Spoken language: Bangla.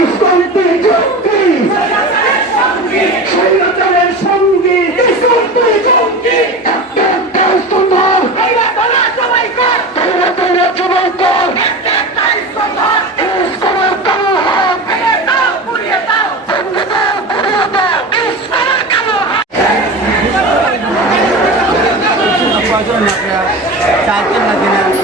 ইসলামকে জঙ্গি লাগে না